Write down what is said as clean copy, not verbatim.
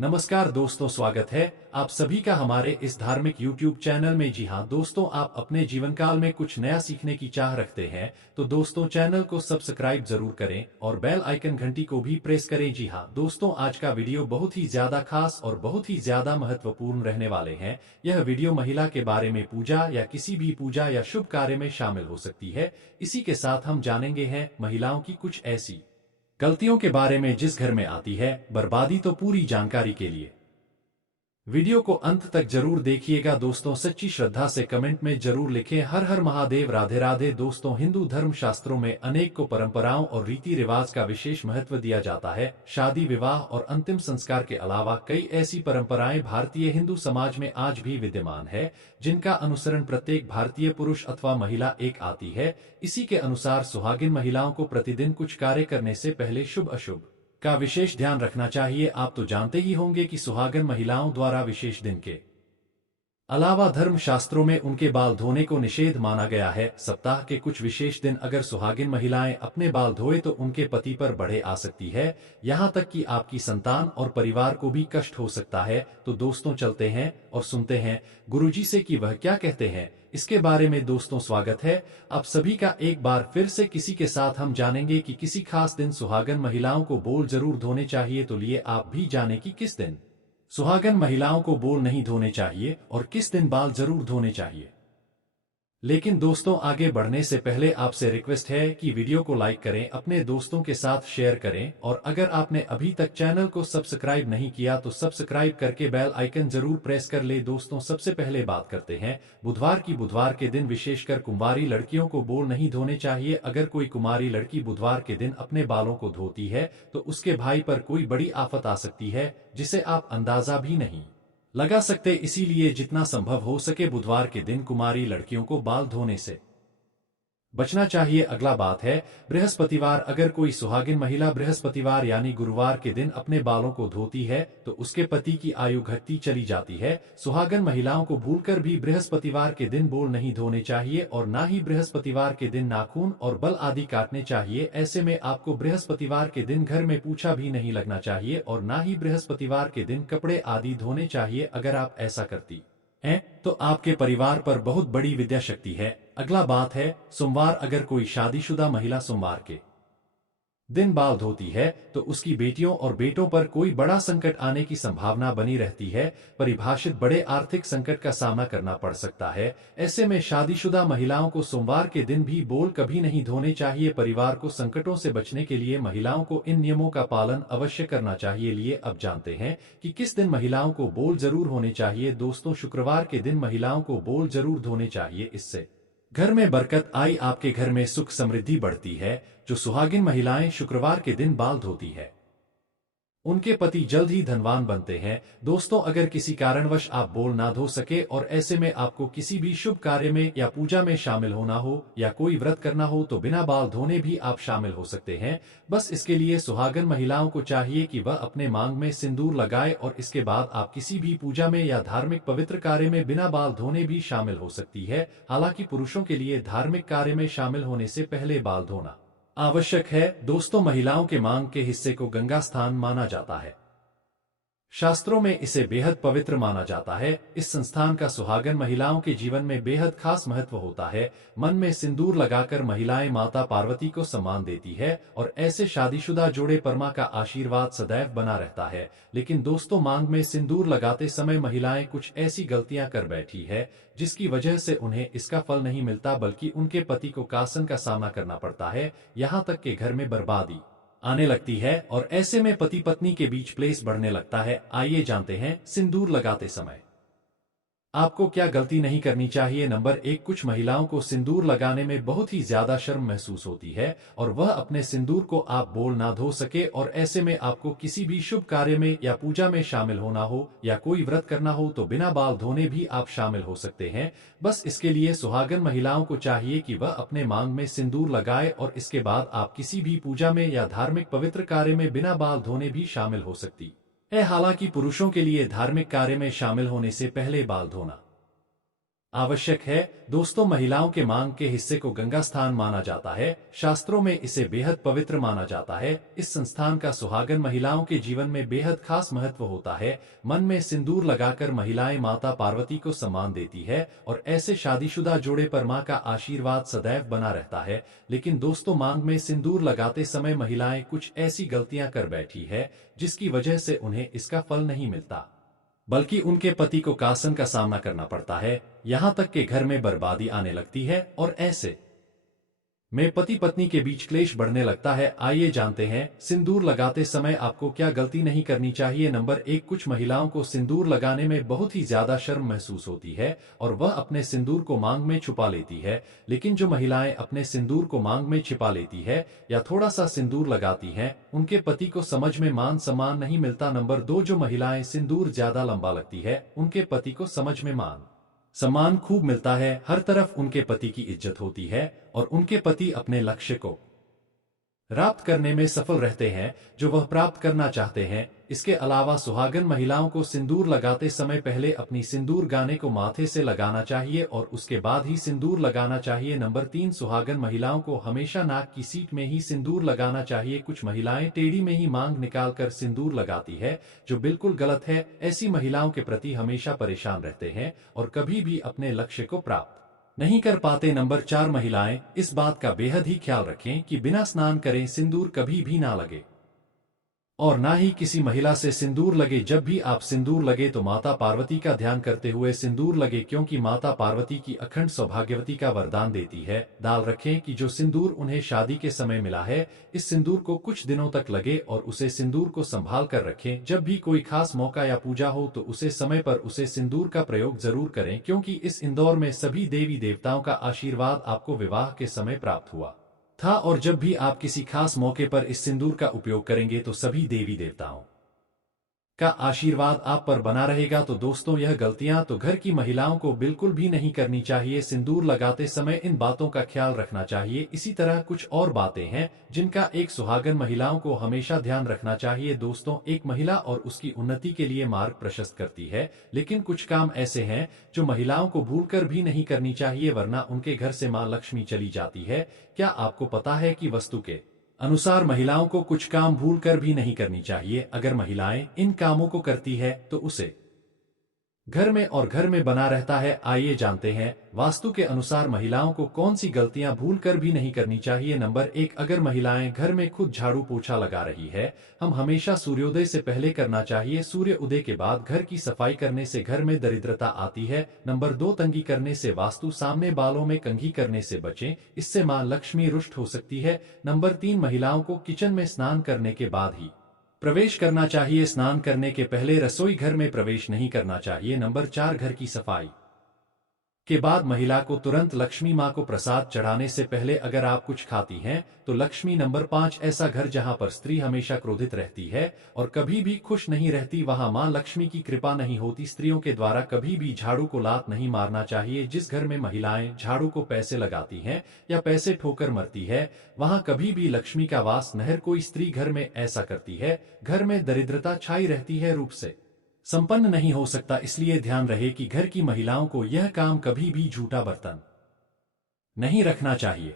नमस्कार दोस्तों, स्वागत है आप सभी का हमारे इस धार्मिक YouTube चैनल में। जी हाँ दोस्तों, आप अपने जीवन काल में कुछ नया सीखने की चाह रखते हैं तो दोस्तों चैनल को सब्सक्राइब जरूर करें और बेल आइकन घंटी को भी प्रेस करें। जी हाँ दोस्तों, आज का वीडियो बहुत ही ज्यादा खास और बहुत ही ज्यादा महत्वपूर्ण रहने वाले हैं। यह वीडियो महिला के बारे में पूजा या किसी भी पूजा या शुभ कार्य में शामिल हो सकती है। इसी के साथ हम जानेंगे हैं महिलाओं की कुछ ऐसी गलतियों के बारे में जिस घर में आती है बर्बादी। तो पूरी जानकारी के लिए वीडियो को अंत तक जरूर देखिएगा। दोस्तों सच्ची श्रद्धा से कमेंट में जरूर लिखें हर हर महादेव, राधे राधे। दोस्तों हिंदू धर्म शास्त्रों में अनेक को परंपराओं और रीति रिवाज का विशेष महत्व दिया जाता है। शादी, विवाह और अंतिम संस्कार के अलावा कई ऐसी परंपराएं भारतीय हिंदू समाज में आज भी विद्यमान है जिनका अनुसरण प्रत्येक भारतीय पुरुष अथवा महिला एक आती है। इसी के अनुसार सुहागिन महिलाओं को प्रतिदिन कुछ कार्य करने से पहले शुभ अशुभ का विशेष ध्यान रखना चाहिए। आप तो जानते ही होंगे कि सुहागन महिलाओं द्वारा विशेष दिन के अलावा धर्म शास्त्रों में उनके बाल धोने को निषेध माना गया है। सप्ताह के कुछ विशेष दिन अगर सुहागिन महिलाएं अपने बाल धोए तो उनके पति पर बढ़े आ सकती है, यहां तक कि आपकी संतान और परिवार को भी कष्ट हो सकता है। तो दोस्तों चलते हैं और सुनते हैं गुरुजी से कि वह क्या कहते हैं इसके बारे में। दोस्तों स्वागत है आप सभी का एक बार फिर से। किसी के साथ हम जानेंगे कि किसी खास दिन सुहागन महिलाओं को बोल जरूर धोने चाहिए। तो लिए आप भी जाने कि किस दिन सुहागन महिलाओं को बोल नहीं धोने चाहिए और किस दिन बाल जरूर धोने चाहिए। लेकिन दोस्तों आगे बढ़ने से पहले आपसे रिक्वेस्ट है कि वीडियो को लाइक करें, अपने दोस्तों के साथ शेयर करें और अगर आपने अभी तक चैनल को सब्सक्राइब नहीं किया तो सब्सक्राइब करके बेल आइकन जरूर प्रेस कर ले। दोस्तों सबसे पहले बात करते हैं बुधवार के दिन विशेषकर कुंवारी लड़कियों को बोल नहीं धोने चाहिए। अगर कोई कुमारी लड़की बुधवार के दिन अपने बालों को धोती है तो उसके भाई पर कोई बड़ी आफत आ सकती है जिसे आप अंदाजा भी नहीं लगा सकते। इसीलिए जितना संभव हो सके बुधवार के दिन कुमारी लड़कियों को बाल धोने से बचना चाहिए। अगला बात है बृहस्पतिवार। अगर कोई सुहागिन महिला बृहस्पतिवार यानी गुरुवार के दिन अपने बालों को धोती है तो उसके पति की आयु घटती चली जाती है। सुहागन महिलाओं को भूलकर भी बृहस्पतिवार के दिन बाल नहीं धोने चाहिए और ना ही बृहस्पतिवार के दिन नाखून और बाल आदि काटने चाहिए। ऐसे में आपको बृहस्पतिवार के दिन घर में पूछा भी नहीं लगना चाहिए और ना ही बृहस्पतिवार के दिन कपड़े आदि धोने चाहिए। अगर आप ऐसा करती हैं तो आपके परिवार पर बहुत बड़ी विद्या शक्ति है। अगला बात है सोमवार। अगर कोई शादीशुदा महिला सोमवार के दिन बाल धोती है तो उसकी बेटियों और बेटों पर कोई बड़ा संकट आने की संभावना बनी रहती है। परिभाषित बड़े आर्थिक संकट का सामना करना पड़ सकता है। ऐसे में शादीशुदा महिलाओं को सोमवार के दिन भी बाल कभी नहीं धोने चाहिए। परिवार को संकटों से बचने के लिए महिलाओं को इन नियमों का पालन अवश्य करना चाहिए। लिए अब जानते हैं कि किस दिन महिलाओं को बाल जरूर होने चाहिए। दोस्तों शुक्रवार के दिन महिलाओं को बाल जरूर धोने चाहिए। इससे घर में बरकत आई, आपके घर में सुख समृद्धि बढ़ती है। जो सुहागिन महिलाएं शुक्रवार के दिन बाल धोती है उनके पति जल्द ही धनवान बनते हैं। दोस्तों अगर किसी कारणवश आप बाल ना धो सके और ऐसे में आपको किसी भी शुभ कार्य में या पूजा में शामिल होना हो या कोई व्रत करना हो तो बिना बाल धोने भी आप शामिल हो सकते हैं। बस इसके लिए सुहागन महिलाओं को चाहिए कि वह अपने मांग में सिंदूर लगाए और इसके बाद आप किसी भी पूजा में या धार्मिक पवित्र कार्य में बिना बाल धोने भी शामिल हो सकती है। हालांकि पुरुषों के लिए धार्मिक कार्य में शामिल होने से पहले बाल धोना आवश्यक है। दोस्तों महिलाओं के मांग के हिस्से को गंगा स्थान माना जाता है। शास्त्रों में इसे बेहद पवित्र माना जाता है। इस संस्थान का सुहागन महिलाओं के जीवन में बेहद खास महत्व होता है। मन में सिंदूर लगाकर महिलाएं माता पार्वती को सम्मान देती है और ऐसे शादीशुदा जोड़े परमा का आशीर्वाद सदैव बना रहता है। लेकिन दोस्तों मांग में सिंदूर लगाते समय महिलाएं कुछ ऐसी गलतियां कर बैठी है जिसकी वजह से उन्हें इसका फल नहीं मिलता बल्कि उनके पति को कासन का सामना करना पड़ता है। यहाँ तक कि घर में बर्बादी आने लगती है और ऐसे में पति पत्नी के बीच क्लेश बढ़ने लगता है। आइए जानते हैं सिंदूर लगाते समय आपको क्या गलती नहीं करनी चाहिए। नंबर 1, कुछ महिलाओं को सिंदूर लगाने में बहुत ही ज्यादा शर्म महसूस होती है और वह अपने सिंदूर को आप बाल ना धो सके और ऐसे में आपको किसी भी शुभ कार्य में या पूजा में शामिल होना हो या कोई व्रत करना हो तो बिना बाल धोने भी आप शामिल हो सकते हैं। बस इसके लिए सुहागन महिलाओं को चाहिए कि वह अपने मांग में सिंदूर लगाए और इसके बाद आप किसी भी पूजा में या धार्मिक पवित्र कार्य में बिना बाल धोने भी शामिल हो सकती है। हालांकि पुरुषों के लिए धार्मिक कार्य में शामिल होने से पहले बाल धोना आवश्यक है। दोस्तों, महिलाओं के मांग के हिस्से को गंगा स्थान माना जाता है। शास्त्रों में इसे बेहद पवित्र माना जाता है। इस संस्थान का सुहागन महिलाओं के जीवन में बेहद खास महत्व होता है। मन में सिंदूर लगाकर महिलाएं माता पार्वती को सम्मान देती है और ऐसे शादीशुदा जोड़े पर मां का आशीर्वाद सदैव बना रहता है। लेकिन दोस्तों, मांग में सिंदूर लगाते समय महिलाएं कुछ ऐसी गलतियां कर बैठी है जिसकी वजह से उन्हें इसका फल नहीं मिलता, बल्कि उनके पति को कासन का सामना करना पड़ता है। यहां तक कि घर में बर्बादी आने लगती है और ऐसे में पति पत्नी के बीच क्लेश बढ़ने लगता है। आइए जानते हैं, सिंदूर लगाते समय आपको क्या गलती नहीं करनी चाहिए। नंबर 1, कुछ महिलाओं को सिंदूर लगाने में बहुत ही ज्यादा शर्म महसूस होती है और वह अपने सिंदूर को मांग में छुपा लेती है। लेकिन जो महिलाएं अपने सिंदूर को मांग में छिपा लेती है या थोड़ा सा सिंदूर लगाती हैं, उनके पति को समझ में मान सम्मान नहीं मिलता। नंबर 2, जो महिलाएं सिंदूर ज्यादा लंबा लगती है, उनके पति को समझ में मान सम्मान खूब मिलता है। हर तरफ उनके पति की इज्जत होती है और उनके पति अपने लक्ष्य को प्राप्त करने में सफल रहते हैं जो वह प्राप्त करना चाहते हैं। इसके अलावा सुहागन महिलाओं को सिंदूर लगाते समय पहले अपनी सिंदूर गाने को माथे से लगाना चाहिए और उसके बाद ही सिंदूर लगाना चाहिए। नंबर 3, सुहागन महिलाओं को हमेशा नाक की सीट में ही सिंदूर लगाना चाहिए। कुछ महिलाएं टेढ़ी में ही मांग निकालकर सिंदूर लगाती है, जो बिल्कुल गलत है। ऐसी महिलाओं के प्रति हमेशा परेशान रहते हैं और कभी भी अपने लक्ष्य को प्राप्त नहीं कर पाते। नंबर 4, महिलाएं इस बात का बेहद ही ख्याल रखें कि बिना स्नान करें सिंदूर कभी भी ना लगे और ना ही किसी महिला से सिंदूर लगे। जब भी आप सिंदूर लगे तो माता पार्वती का ध्यान करते हुए सिंदूर लगे, क्योंकि माता पार्वती की अखंड सौभाग्यवती का वरदान देती है। ध्यान रखें कि जो सिंदूर उन्हें शादी के समय मिला है, इस सिंदूर को कुछ दिनों तक लगे और उसे सिंदूर को संभाल कर रखें। जब भी कोई खास मौका या पूजा हो तो उसे समय पर उसे सिंदूर का प्रयोग जरूर करें, क्योंकि इस इंदौर में सभी देवी देवताओं का आशीर्वाद आपको विवाह के समय प्राप्त हुआ था और जब भी आप किसी खास मौके पर इस सिंदूर का उपयोग करेंगे तो सभी देवी देवताओं का आशीर्वाद आप पर बना रहेगा। तो दोस्तों, यह गलतियां तो घर की महिलाओं को बिल्कुल भी नहीं करनी चाहिए। सिंदूर लगाते समय इन बातों का ख्याल रखना चाहिए। इसी तरह कुछ और बातें हैं जिनका एक सुहागन महिलाओं को हमेशा ध्यान रखना चाहिए। दोस्तों, एक महिला और उसकी उन्नति के लिए मार्ग प्रशस्त करती है, लेकिन कुछ काम ऐसे हैं जो महिलाओं को भूलकर भी नहीं करनी चाहिए, वरना उनके घर से मां लक्ष्मी चली जाती है। क्या आपको पता है कि वास्तु के अनुसार महिलाओं को कुछ काम भूलकर भी नहीं करनी चाहिए? अगर महिलाएं इन कामों को करती है तो उसे घर में बना रहता है। आइए जानते हैं, वास्तु के अनुसार महिलाओं को कौन सी गलतियां भूलकर भी नहीं करनी चाहिए। नंबर 1, अगर महिलाएं घर में खुद झाड़ू पोछा लगा रही है, हम हमेशा सूर्योदय से पहले करना चाहिए। सूर्य उदय के बाद घर की सफाई करने से घर में दरिद्रता आती है। नंबर 2, कंघी करने से वास्तु सामने बालों में कंघी करने से बचें, इससे मां लक्ष्मी रुष्ट हो सकती है। नंबर 3, महिलाओं को किचन में स्नान करने के बाद ही प्रवेश करना चाहिए। स्नान करने के पहले रसोई घर में प्रवेश नहीं करना चाहिए। नंबर 4, घर की सफाई के बाद महिला को तुरंत लक्ष्मी मां को प्रसाद चढ़ाने से पहले अगर आप कुछ खाती हैं तो लक्ष्मी। नंबर 5, ऐसा घर जहां पर स्त्री हमेशा क्रोधित रहती है और कभी भी खुश नहीं रहती, वहां मां लक्ष्मी की कृपा नहीं होती। स्त्रियों के द्वारा कभी भी झाड़ू को लात नहीं मारना चाहिए। जिस घर में महिलाएं झाड़ू को पैसे लगाती हैं या पैसे ठोकर मरती है, वहां कभी भी लक्ष्मी का वास नहीं। कोई स्त्री घर में ऐसा करती है, घर में दरिद्रता छाई रहती है, रूप से संपन्न नहीं हो सकता। इसलिए ध्यान रहे कि घर की महिलाओं को यह काम कभी भी झूठा बर्तन नहीं रखना चाहिए।